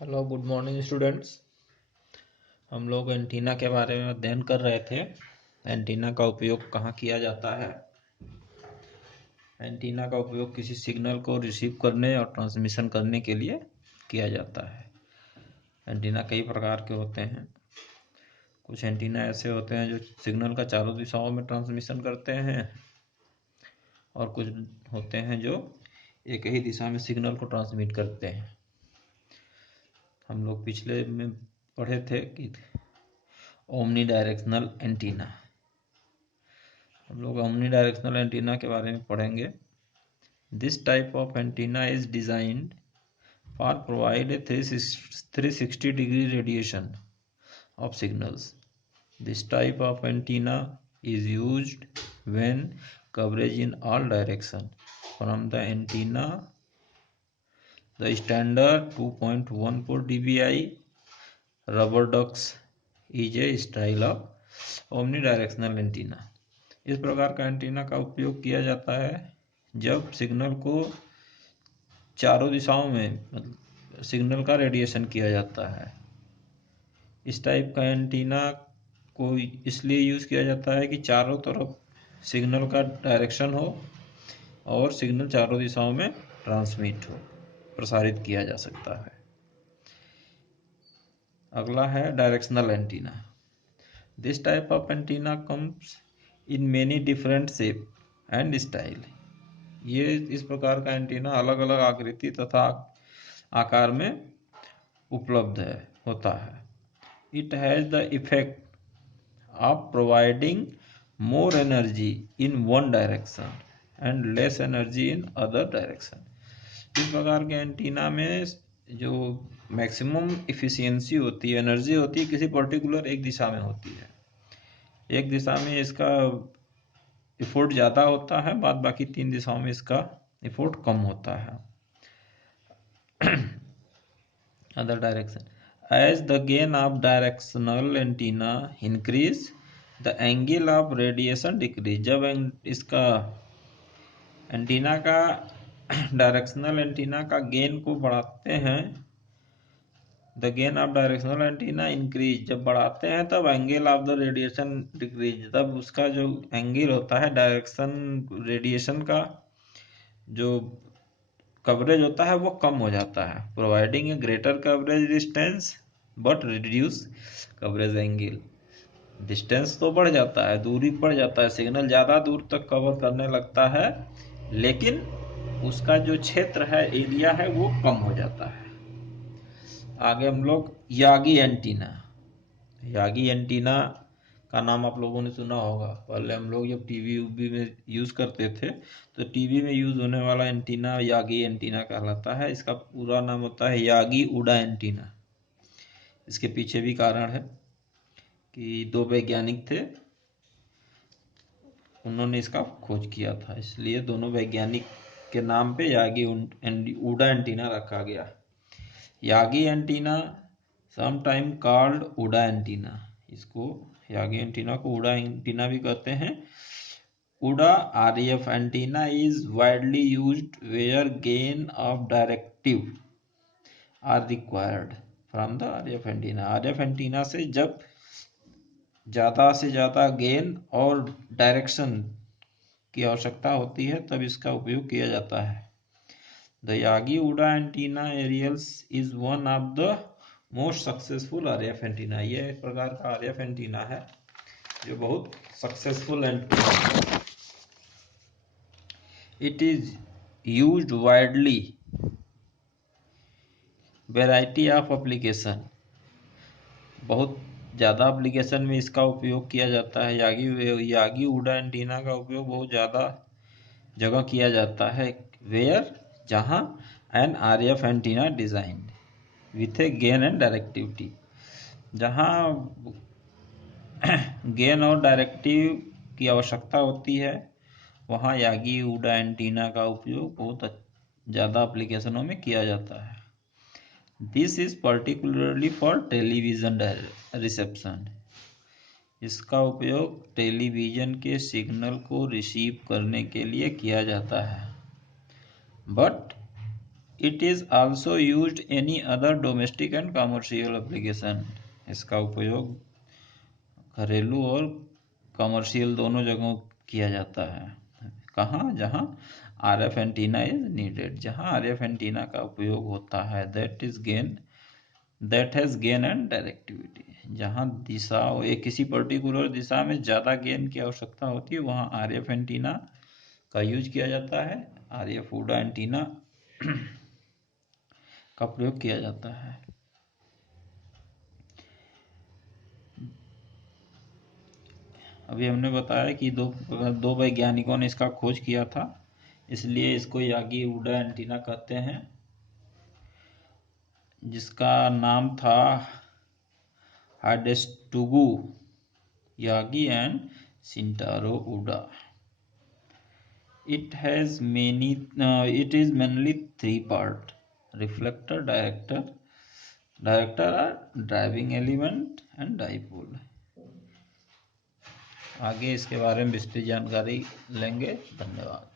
Hello, good morning students. हम लोग antenna के बारे में अध्ययन कर रहे थे। एंटीना का उपयोग कहाँ किया जाता है। एंटीना का उपयोग किसी सिग्नल को रिसीव करने और ट्रांसमिशन करने के लिए किया जाता है। एंटीना कई प्रकार के होते हैं। कुछ एंटीना ऐसे होते हैं जो सिग्नल का चारों दिशाओं में ट्रांसमिशन करते हैं, और कुछ होते हैं जो एक ही दिशा में सिग्नल को ट्रांसमिट करते हैं। हम लोग पिछले में पढ़े थे कि ओमनी डायरेक्शनल एंटीना। हम लोग ओमनी डायरेक्शनल एंटीना के बारे में पढ़ेंगे। This type of antenna is designed for provide a 360 degree radiation of signals. This type of antenna is used when coverage in all direction from the antenna. The standard 2.14 dBi rubber ducks is a style of omnidirectional antenna. इस प्रकार का antenna का उपयोग किया जाता है जब signal को चारों दिशाओं में सिग्नल का रेडिएशन किया जाता है। इस टाइप का एंटीना को इसलिए यूज़ किया जाता है कि चारों तरफ सिग्नल का डायरेक्शन हो और सिग्नल चारों दिशाओं में ट्रांसमिट हो, प्रसारित किया जा सकता है। अगला है directional antenna. This type of antenna comes in many different shape and style. ये इस प्रकार का एंटीना अलग अलग आकृति तथा आकार में उपलब्ध होता है। It has the effect of providing more energy in one direction and less energy in other direction. इस प्रकार के एंटीना में जो मैक्सिमम इफिशियंसी होती है, एनर्जी होती है, किसी पर्टिकुलर एक दिशा में होती है। एक दिशा में इसका इफोर्ट ज़्यादा होता है, बाद बाकी तीन दिशाओं में इसका इफोर्ट कम होता है। Other direction, as the gain of directional antenna increase, the angle of radiation decrease. जब इसका एंटीना का डायरेक्शनल एंटीना का गेन को बढ़ाते हैं, the gain of directional antenna increase, जब बढ़ाते हैं तब angle of the radiation decrease, तब उसका जो एंगल होता है डायरेक्शन रेडिएशन का जो कवरेज होता है वो कम हो जाता है। Providing A greater coverage distance but reduce coverage angle. Distance तो बढ़ जाता है, दूरी बढ़ जाता है, सिग्नल ज़्यादा दूर तक कवर करने लगता है, लेकिन उसका जो क्षेत्र है, एरिया है, वो कम हो जाता है। आगे हम लोग यागी एंटीना। यागी एंटीना का नाम आप लोगों ने सुना होगा। पहले हम लोग जब टीवी उवी में यूज़ करते थे तो टीवी में यूज़ होने वाला एंटीना यागी एंटीना कहलाता है। इसका पूरा नाम होता है यागी उडा एंटीना। इसके पीछे भी कारण है कि दो वैज्ञानिक थे, उन्होंने इसका खोज किया था, इसलिए दोनों वैज्ञानिक के नाम पे यागी उडा एंटीना रखा गया। Yagi antenna sometime called Uda antenna. इसको यागी एंटीना को उडा एंटीना भी कहते हैं। Uda RF antenna is widely used where gain of directive are required from the RF antenna. RF antenna से जब ज़्यादा से ज़्यादा गेन और डायरेक्शन की आवश्यकता होती है तब इसका उपयोग किया जाता है। The Yagi Uda antenna aerials is one of the most successful RF antenna. यह एक प्रकार का आरएफ एंटीना है जो बहुत सक्सेसफुल एंटीना है। It is used widely variety of application. बहुत ज़्यादा एप्लीकेशन में इसका उपयोग किया जाता है। यागी उडा एंटीना का उपयोग बहुत ज़्यादा जगह किया जाता है। वेयर, जहाँ an RF antenna design with a gain and directivity. जहाँ गेन और डायरेक्टिव की आवश्यकता होती है वहाँ यागी उडा एंटीना का उपयोग बहुत ज़्यादा एप्लीकेशनों में किया जाता है। This is particularly for television reception. इसका उपयोग टेलीविज़न के सिग्नल को रिसीव करने के लिए किया जाता है। But it is also used any other domestic and commercial application. इसका उपयोग घरेलू और कमर्शियल दोनों जगहों किया जाता है। कहाँ? जहाँ RF एंटीना इज नीडेड, जहाँ RF एंटीना का उपयोग होता है। That has gain and directivity, जहाँ दिशा, एक किसी पर्टिकुलर दिशा में ज़्यादा गेन की आवश्यकता होती है, वहाँ RF एंटीना का यूज किया जाता है, RF UDA एंटीना का प्रयोग किया जाता है। अभी हमने बताया कि दो वैज्ञानिकों ने इसका खोज किया था, इसलिए इसको यागी उडा एंटीना कहते हैं, जिसका नाम था Hidetsugu Yagi and Shintaro Uda. It is mainly three part: reflector, director, driving element and dipole। आगे इसके बारे में विस्तृत जानकारी लेंगे। धन्यवाद।